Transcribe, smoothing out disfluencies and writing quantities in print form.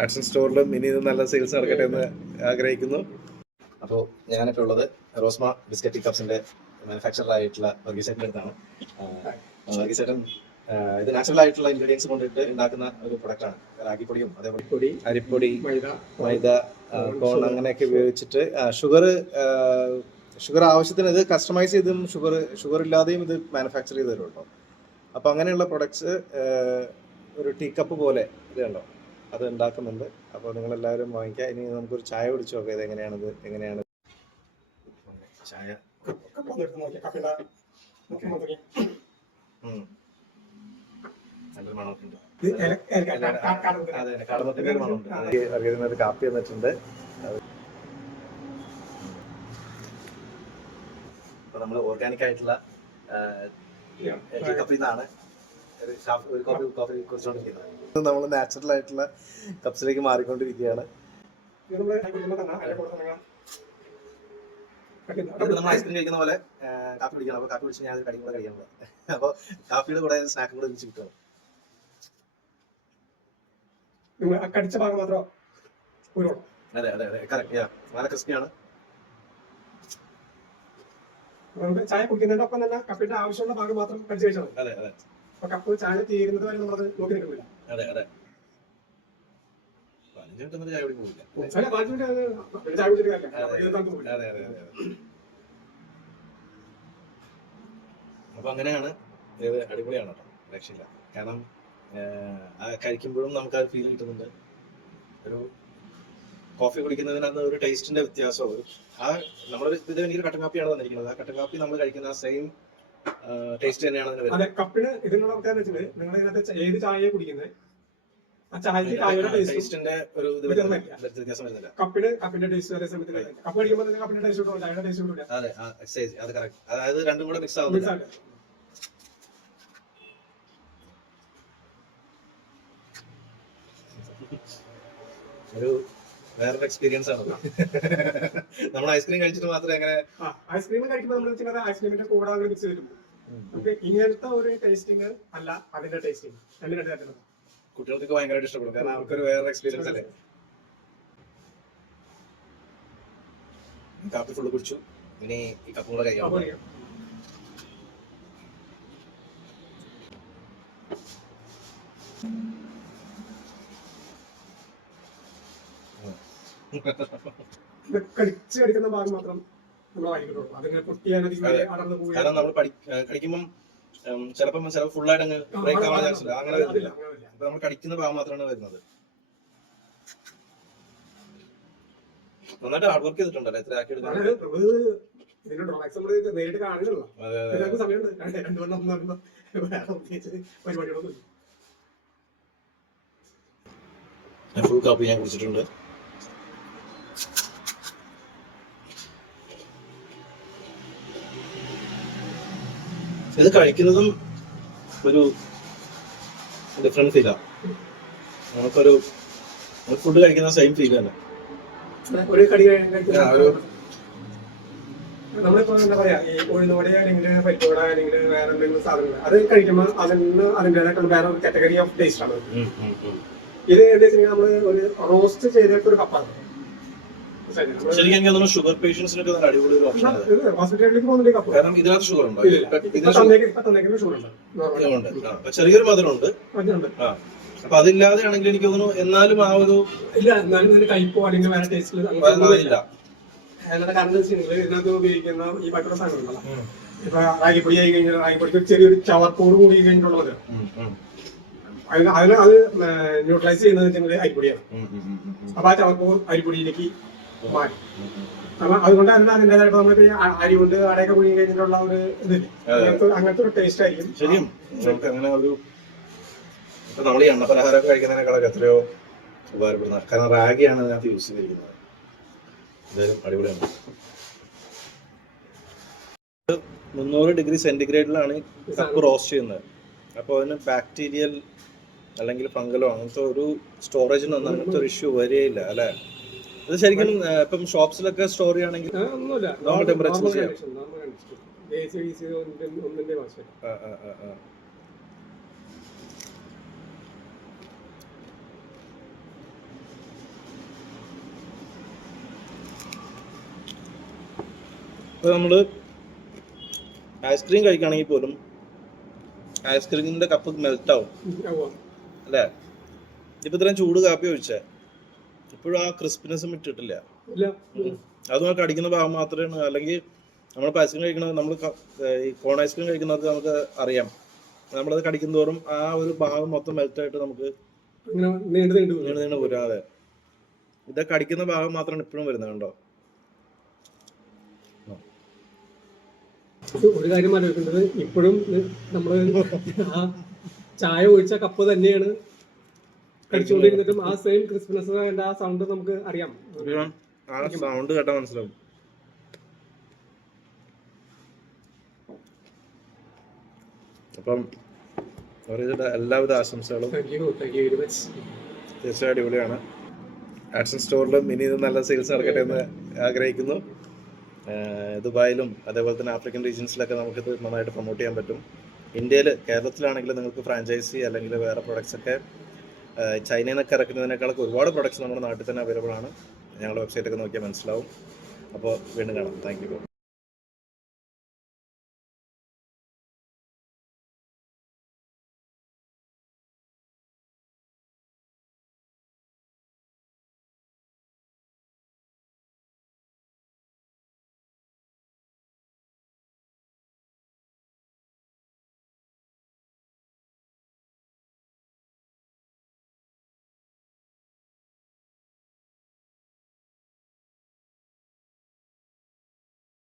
AdSense സ്റ്റോറിലും ഇനി ഇത് നല്ല സെയിൽസ് നടക്കട്ടെ എന്ന് ആഗ്രഹിക്കുന്നു. അപ്പോൾ ഞാനിപ്പോൾ ഉള്ളത് റോസ്മ ബിസ്ക്കറ്റ് കപ്സിന്റെ മാനുഫാക്ചറർ ആയിട്ടുള്ള വർഗീസേട്ടൻ്റെ അടുത്താണ്. വർഗീസേട്ടൻ ഇത് നാച്ചുറൽ ആയിട്ടുള്ള ഇൻഗ്രീഡിയൻസ് കൊണ്ടിട്ട് ഉണ്ടാക്കുന്ന ഒരു പ്രൊഡക്റ്റാണ്. റാഗിപ്പൊടിയും അതേപോലെ അരിപ്പൊടി, മൈദ, കോൺ അങ്ങനെയൊക്കെ ഉപയോഗിച്ചിട്ട് ഷുഗർ ആവശ്യത്തിന് ഇത് കസ്റ്റമൈസ് ചെയ്തും ഷുഗർ ഇല്ലാതെയും ഇത് മാനുഫാക്ചർ ചെയ്ത് തരുമല്ലോ. അപ്പോൾ അങ്ങനെയുള്ള പ്രൊഡക്ട്സ് ഒരു ടീ കപ്പ് പോലെ ഇതുണ്ടോ അത് ഉണ്ടാക്കുന്നുണ്ട്. അപ്പോൾ നിങ്ങളെല്ലാവരും വാങ്ങിക്കുക. ഇനി നമുക്കൊരു ചായ കുടിച്ചു നോക്കാം ഇത് എങ്ങനെയാണ് ചായ. നല്ലൊരു മണമൊക്കെയുണ്ട്. അതെ, കടമത്തിന്റെ ഒരു മണമുണ്ട്. അറിയുന്നത് കാപ്പി വന്നിട്ടുണ്ട്. അപ്പൊ നമ്മൾ ഓർഗാനിക് ആയിട്ടുള്ള കപ്പിൽ നിന്നാണ് ഒരു കോഫി കുറിച്ചുകൊണ്ടിരിക്കുന്നത്. നമ്മൾ നാച്ചുറൽ ആയിട്ടുള്ള കപ്സിലേക്ക് മാറിക്കൊണ്ടിരിക്കുകയാണ്. നമ്മൾ ഐസ്ക്രീം കഴിക്കുന്ന പോലെ കാപ്പി കുടിക്കണം. അപ്പൊ കാപ്പി കുടിച്ച് ഞാൻ ഒരു കടിയും കൂടെ കഴിക്കാൻ പോകും. അപ്പൊ കാപ്പിയുടെ കൂടെ സ്നാക്കും കൂടെ ഒന്നിച്ച് കിട്ടും. കടിച്ച ഭാഗം മാത്രം. അതെ അതെ അതെ, കറക്റ്റ്. നല്ല ക്രിസ്പിയാണ്. നമുക്ക് ചായ കുടിക്കുന്നതിന്റെ ഒപ്പം തന്നെ കപ്പിന്റെ ആവശ്യമുള്ള ഭാഗം മാത്രം കടിച്ചു കഴിച്ചാൽ മതി. അതെ അതെ. അപ്പൊ കപ്പ് ചായ തീരുന്നത് വരെ നമ്മളത് നോക്കി നിൽക്കുന്നില്ല. അതെ അതെ. 15 മിനിറ്റ് ചായ കുടിക്കാൻ പോകില്ല. ചായ കുടിച്ചിട്ട് അതെ അതെ അതെ. അപ്പൊ അങ്ങനെയാണ് ഇത്. അടിപൊളിയാണ് കേട്ടോ, രക്ഷയില്ല. കാരണം കഴിക്കുമ്പോഴും നമുക്ക് ആ ഫീൽ കിട്ടുന്നുണ്ട്. ഒരു കോഫി കുടിക്കുന്നതിനകത്ത് ഒരു ടേസ്റ്റിന്റെ വ്യത്യാസം. നമ്മൾ ഇത് എനിക്ക് കട്ടൻ കാപ്പിയാണ് വന്നിരിക്കുന്നത്. ആ കട്ടൻ കാപ്പി നമ്മൾ കഴിക്കുന്ന ആ സെയിം ടേസ്റ്റ് തന്നെയാണ് അതിന് വരുന്നത്. കപ്പിന് ഇതിനുള്ള പ്രത്യേകത വെച്ചിട്ട് നിങ്ങൾ ഇതിനകത്ത് ഏത് ചായയെ കുടിക്കുന്നത് ആ ചായക്ക് ചായയുടെ ടേസ്റ്റിന്റെ ഒരു വ്യത്യാസം വരുന്നില്ല. കപ്പിന്റെ ടേസ്റ്റ് ഒരേ സമയത്ത് കപ്പ് കഴിക്കുമ്പോൾ കപ്പിന്റെ ടേസ്റ്റ് കിട്ടും, ചായയുടെ ടേസ്റ്റ് കിട്ടില്ല. അതെ, അത് കറക്റ്റ്. അതായത് രണ്ടും കൂടെ മിക്സ് ആവുന്നില്ല. ഒരു വേറൊരു എക്സ്പീരിയൻസ് ആണ്. നമ്മൾ ഐസ്ക്രീം കഴിച്ചിട്ട് മാത്രമേ എങ്ങനെ ഐസ്ക്രീം കഴിക്കുമ്പോൾ നമ്മൾ ഐസ്ക്രീമിന്റെ കൂടെ മിക്സ് ചെയ്തിട്ടുണ്ട്. നമുക്ക് ഇങ്ങനത്തെ ഒരു ടേസ്റ്റിംഗ് അല്ല അതിന്റെ ടേസ്റ്റിംഗ് രണ്ടും കുട്ടികൾക്ക് ഭയങ്കരമായിട്ട് ഇഷ്ടപ്പെടും. കാരണം അവർക്കൊരു വേറൊരു എക്സ്പീരിയൻസ് അല്ലേ. കാപ്പി ഫുള്ള് കുടിച്ചു. ഇനി ഈ കപ്പും കൂടെ കഴിക്കാം. കടിച്ചെടുക്കുന്ന ഭാഗം മാത്രം നമ്മൾ വായിക്കുള്ളൂ. അതിങ്ങനെ കാരണം നമ്മൾ കടിക്കുമ്പം ചിലപ്പോൾ ഫുള്ളായിട്ട് അങ്ങ് ബ്രേക്ക് ആവാൻ ചാൻസ് ഉണ്ട്. അങ്ങനെ വരുന്നില്ല. അപ്പൊ നമ്മൾ കടിക്കുന്ന ഭാഗം മാത്രമാണ് വരുന്നത്. നന്നായിട്ട് ഹാർഡ് വർക്ക് ചെയ്തിട്ടുണ്ടല്ലോ. എത്ര ആക്കി എടുക്കാൻ നേരിട്ട് കാണുന്നല്ലോ. സമയമുണ്ട്. 2 കൊല്ലം പരിപാടികളൊന്നും. ഫുൾ കാപ്പി ഞാൻ കുടിച്ചിട്ടുണ്ട്. ഇത് കഴിക്കുന്നതും ഒരു ഡിഫറെന്റ് ഫീലാണ്. നമുക്കൊരു ഫുഡ് കഴിക്കുന്ന സെയിം ഫീൽ തന്നെ. ഒരു കടി നമ്മളിപ്പോ എന്താ പറയാ, ഈ ഉഴുന്നുവട അല്ലെങ്കിൽ പരിപ്പുവട അല്ലെങ്കിൽ വേറെ എന്തെങ്കിലും സാധനങ്ങൾ അത് കഴിക്കുമ്പോൾ അതിൻ്റെതായിട്ടുള്ള വേറെ ഒരു കാറ്റഗറി ഓഫ് ടേസ്റ്റ് ആണ്. ഇത് എന്താ വെച്ചാൽ നമ്മള് ഒരു റോസ്റ്റ് ചെയ്തിട്ടൊരു കപ്പാണ്. ശരിക്കും ഷുഗർ പേഷ്യൻസിനൊക്കെ നല്ല അടിപൊളി ഒരു ഓപ്ഷൻ. ഹോസ്പിറ്റലിലേക്ക് പോകുന്ന കപ്പ്. കാരണം ഇതിനകത്ത് ഷുഗർ ഉണ്ടോ? ചെറിയൊരു മധുരമുണ്ട്. അപ്പൊ അതില്ലാതെ ആണെങ്കിൽ എനിക്ക് തോന്നുന്നു എന്നാലും ആ ഒരു ഇല്ല, എന്നാലും കയ്പോ അല്ലെങ്കിൽ വേറെ ടേസ്റ്റിൽ ഇല്ല. കാരണം ഇതിനകത്ത് ഉപയോഗിക്കുന്ന ഈ പറ്റുള്ള സാധനങ്ങളുണ്ടല്ലോ, ഇപ്പൊ റാഗിപ്പൊടി ആയി കഴിഞ്ഞാൽ റാഗിപ്പൊടിക്ക് ചെറിയൊരു ചവർപ്പോട് കൂടി കഴിഞ്ഞിട്ടുള്ളത് അത് ന്യൂട്രലൈസ് ചെയ്യുന്നത് വെച്ചാൽ അരിപ്പൊടിയാണ്. അപ്പൊ ആ ചവർപ്പോ അരിപ്പൊടിയിലേക്ക് മാറി. അതുകൊണ്ട് തന്നെ അതിൻ്റെതായിട്ട് നമ്മളിപ്പോ അരി കൊണ്ട് അടയൊക്കെ കുഴി കഴിഞ്ഞിട്ടുള്ള ഒരു ഇത് അങ്ങനത്തെ ഒരു ടേസ്റ്റ് ആയിരിക്കും. ശരിയും അങ്ങനെ ഒരു ഇപ്പൊ നമ്മൾ ഈ എണ്ണ പലഹാരമൊക്കെ കഴിക്കുന്നതിനേക്കാളൊക്കെ എത്രയോ ഉപകാരപ്പെടുന്ന. കാരണം റാഗിയാണ് അതിനകത്ത് യൂസ് ചെയ്തിരിക്കുന്നത്. എന്തായാലും അടിപൊളിയാണ്. 300 ഡിഗ്രി സെന്റിഗ്രേഡിലാണ് കപ്പ് റോസ്റ്റ് ചെയ്യുന്നത്. അപ്പോൾ അതിന് ബാക്ടീരിയൽ അല്ലെങ്കിൽ ഫംഗലോ അങ്ങനത്തെ ഒരു സ്റ്റോറേജിനൊന്നും അങ്ങനത്തെ ഒരു ഇഷ്യൂ വരികയില്ല അല്ലെ. ഇത് ശരിക്കും ഇപ്പം ഷോപ്സിലൊക്കെ സ്റ്റോർ ചെയ്യുകയാണെങ്കിൽ നോർമൽ ടെമ്പറേച്ചർ ചെയ്യാം. ഇപ്പോൾ നമ്മൾ ഐസ്ക്രീം കഴിക്കുകയാണെങ്കിൽ പോലും ഐസ്ക്രീമിൻ്റെ കപ്പ് മെൽറ്റ് ആവും അല്ലേ? ഇപ്പം ഇത്രയും ചൂട് കാപ്പി ഒഴിച്ചേ ഇപ്പോഴും ആ ക്രിസ്പിനെസ്സും ഇട്ടിട്ടില്ല. അത് നമുക്ക് കടിക്കുന്ന ഭാഗം മാത്രമേ, അല്ലെങ്കിൽ നമ്മളിപ്പോൾ ഐസ്ക്രീം കഴിക്കുന്നത്, നമ്മൾ ഈ കോൺ ഐസ്ക്രീം കഴിക്കുന്നവർക്ക് നമുക്ക് അറിയാം, നമ്മളത് കടിക്കുന്നതോറും ആ ഒരു ഭാഗം മൊത്തം മെൽറ്റായിട്ട് നമുക്ക് നീണ്ടു നീണ്ടു വരും. അതെ, ഇത് കടിക്കുന്ന ഭാഗം മാത്രമാണ് ഇപ്പോഴും വരുന്നത്. കണ്ടോ? ഒരു കാര്യം ആലോചിക്കേണ്ടത്, ഇപ്പോഴും നമ്മള് ആ ചായ ഒഴിച്ച കപ്പ് തന്നെയാണ് കടിച്ചുകൊണ്ടിരുന്നിട്ടും ആ സെയിം ക്രിസ്പിനെസ് ആ സൗണ്ട് നമുക്ക് അറിയാം. ആ സൗണ്ട് കേട്ടാ മനസ്സിലാവും. അപ്പം എല്ലാവിധ ആശംസകളും. തീർച്ചയായും അടിപൊളിയാണ്. ആക്ഷൻ സ്റ്റോറിലും ഇനി ഇത് നല്ല സെയിൽസ് നടക്കട്ടെ എന്ന് ആഗ്രഹിക്കുന്നു. ദുബായിലും അതേപോലെ തന്നെ ആഫ്രിക്കൻ റീജിയൻസിലൊക്കെ നമുക്കിത് നന്നായിട്ട് പ്രൊമോട്ട് ചെയ്യാൻ പറ്റും. ഇന്ത്യയിൽ, കേരളത്തിലാണെങ്കിൽ നിങ്ങൾക്ക് ഫ്രാഞ്ചൈസി അല്ലെങ്കിൽ വേറെ പ്രൊഡക്ട്സ് ഒക്കെ ചൈനയിൽ നിന്നൊക്കെ ഇറക്കുന്നതിനേക്കാളൊക്കെ ഒരുപാട് പ്രൊഡക്ട്സ് നമ്മുടെ നാട്ടിൽ തന്നെ അവൈലബിൾ ആണ്. ഞങ്ങളുടെ വെബ്സൈറ്റൊക്കെ നോക്കിയാൽ മനസ്സിലാവും. അപ്പോൾ വീണ്ടും കാണാം. Thank you.